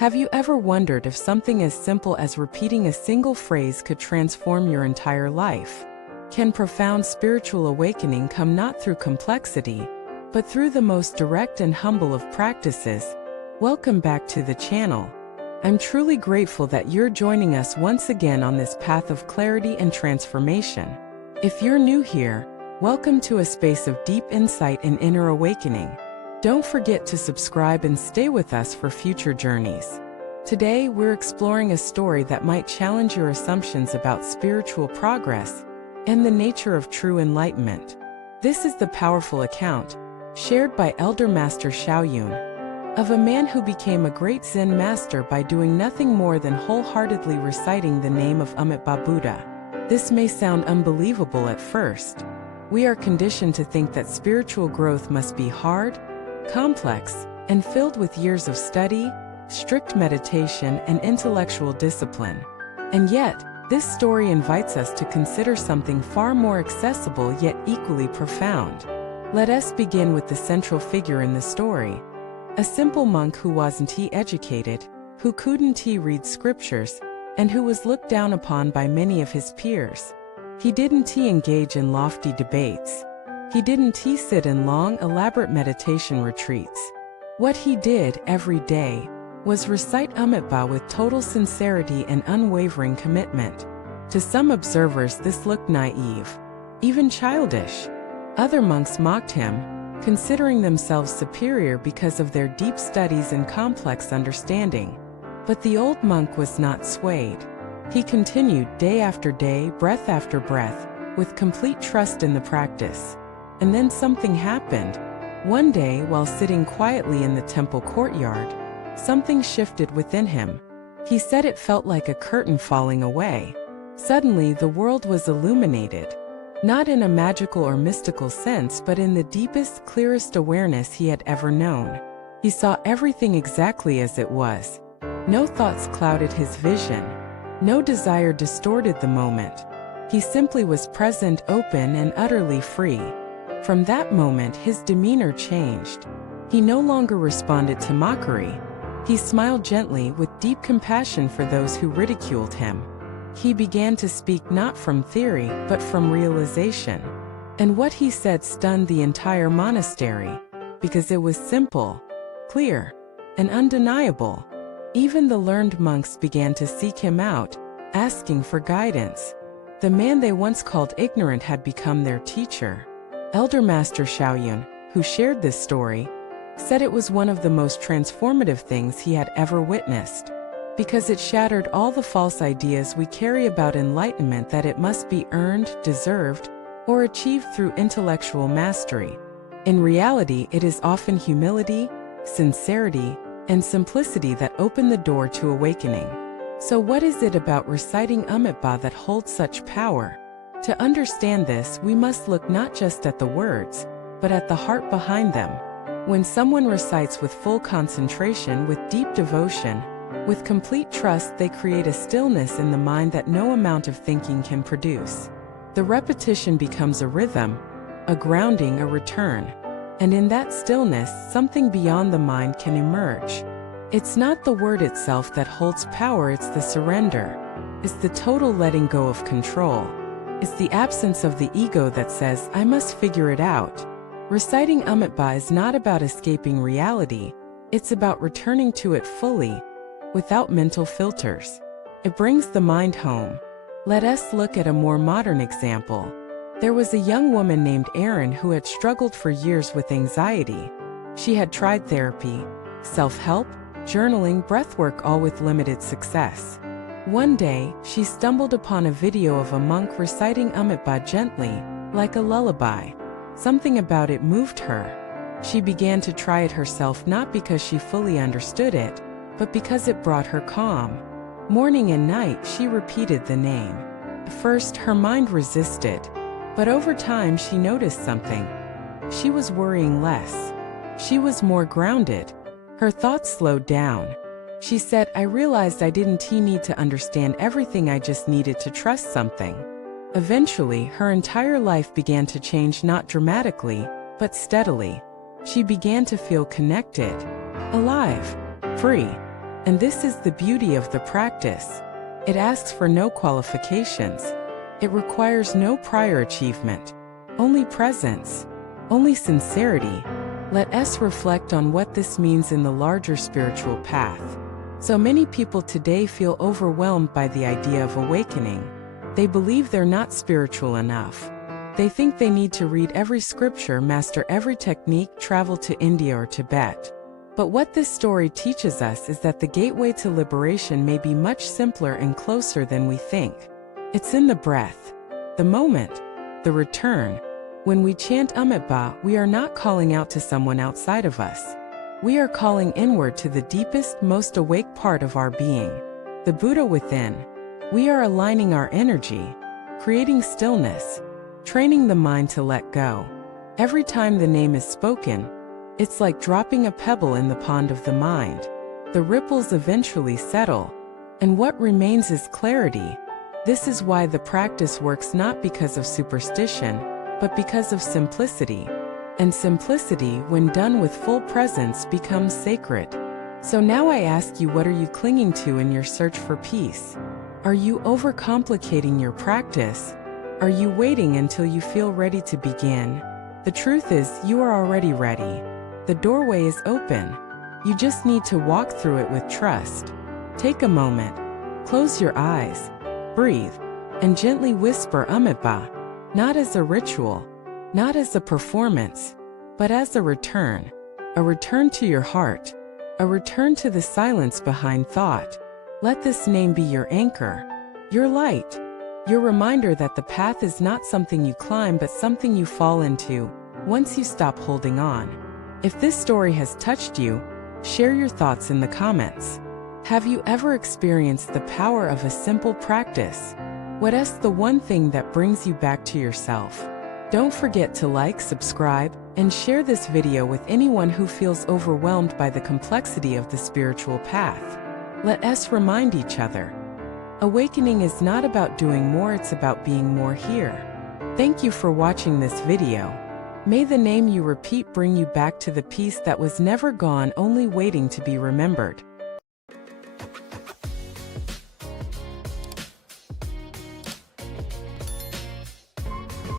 Have you ever wondered if something as simple as repeating a single phrase could transform your entire life? Can profound spiritual awakening come not through complexity, but through the most direct and humble of practices? Welcome back to the channel. I'm truly grateful that you're joining us once again on this path of clarity and transformation. If you're new here, welcome to a space of deep insight and inner awakening. Don't forget to subscribe and stay with us for future journeys. Today, we're exploring a story that might challenge your assumptions about spiritual progress and the nature of true enlightenment. This is the powerful account, shared by Elder Master Shaoyun, of a man who became a great Zen master by doing nothing more than wholeheartedly reciting the name of Amitabha Buddha. This may sound unbelievable at first. We are conditioned to think that spiritual growth must be hard, complex, and filled with years of study, strict meditation, and intellectual discipline. And yet, this story invites us to consider something far more accessible yet equally profound. Let us begin with the central figure in the story. A simple monk who wasn't educated, who couldn't read scriptures, and who was looked down upon by many of his peers. He didn't engage in lofty debates. He didn't sit in long, elaborate meditation retreats. What he did every day was recite Amitabha with total sincerity and unwavering commitment. To some observers, this looked naive, even childish. Other monks mocked him, considering themselves superior because of their deep studies and complex understanding. But the old monk was not swayed. He continued day after day, breath after breath, with complete trust in the practice. And then something happened. One day, while sitting quietly in the temple courtyard, something shifted within him. He said it felt like a curtain falling away. Suddenly, the world was illuminated. Not in a magical or mystical sense, but in the deepest, clearest awareness he had ever known. He saw everything exactly as it was. No thoughts clouded his vision. No desire distorted the moment. He simply was present, open, and utterly free. From that moment, his demeanor changed. He no longer responded to mockery. He smiled gently with deep compassion for those who ridiculed him. He began to speak not from theory, but from realization. And what he said stunned the entire monastery, because it was simple, clear, and undeniable. Even the learned monks began to seek him out, asking for guidance. The man they once called ignorant had become their teacher. Elder Master Shaoyun, who shared this story, said it was one of the most transformative things he had ever witnessed, because it shattered all the false ideas we carry about enlightenment, that it must be earned, deserved, or achieved through intellectual mastery. In reality, it is often humility, sincerity, and simplicity that open the door to awakening. So what is it about reciting Amitabha that holds such power? To understand this, we must look not just at the words, but at the heart behind them. When someone recites with full concentration, with deep devotion, with complete trust, they create a stillness in the mind that no amount of thinking can produce. The repetition becomes a rhythm, a grounding, a return. And in that stillness, something beyond the mind can emerge. It's not the word itself that holds power, it's the surrender. It's the total letting go of control. It's the absence of the ego that says, I must figure it out. Reciting Amitabha is not about escaping reality, it's about returning to it fully, without mental filters. It brings the mind home. Let us look at a more modern example. There was a young woman named Erin who had struggled for years with anxiety. She had tried therapy, self-help, journaling, breathwork, all with limited success. One day, she stumbled upon a video of a monk reciting Amitabha gently, like a lullaby. Something about it moved her. She began to try it herself, not because she fully understood it, but because it brought her calm. Morning and night, she repeated the name. At first, her mind resisted, but over time she noticed something. She was worrying less. She was more grounded. Her thoughts slowed down. She said, I realized I didn't need to understand everything, I just needed to trust something. Eventually, her entire life began to change, not dramatically, but steadily. She began to feel connected, alive, free. And this is the beauty of the practice. It asks for no qualifications. It requires no prior achievement. Only presence. Only sincerity. Let us reflect on what this means in the larger spiritual path. So many people today feel overwhelmed by the idea of awakening. They believe they're not spiritual enough. They think they need to read every scripture, master every technique, travel to India or Tibet. But what this story teaches us is that the gateway to liberation may be much simpler and closer than we think. It's in the breath, the moment, the return. When we chant Amitabha, we are not calling out to someone outside of us. We are calling inward to the deepest, most awake part of our being, the Buddha within. We are aligning our energy, creating stillness, training the mind to let go. Every time the name is spoken, it's like dropping a pebble in the pond of the mind. The ripples eventually settle, and what remains is clarity. This is why the practice works not because of superstition, but because of simplicity. And simplicity, when done with full presence, becomes sacred. So now I ask you, what are you clinging to in your search for peace? Are you overcomplicating your practice? Are you waiting until you feel ready to begin? The truth is, you are already ready. The doorway is open. You just need to walk through it with trust. Take a moment. Close your eyes. Breathe. And gently whisper Amitabha. Not as a ritual, not as a performance, but as a return to your heart, a return to the silence behind thought. Let this name be your anchor, your light, your reminder that the path is not something you climb but something you fall into once you stop holding on. If this story has touched you, share your thoughts in the comments. Have you ever experienced the power of a simple practice? What is the one thing that brings you back to yourself? Don't forget to like, subscribe, and share this video with anyone who feels overwhelmed by the complexity of the spiritual path. Let us remind each other. Awakening is not about doing more, it's about being more here. Thank you for watching this video. May the name you repeat bring you back to the peace that was never gone, only waiting to be remembered.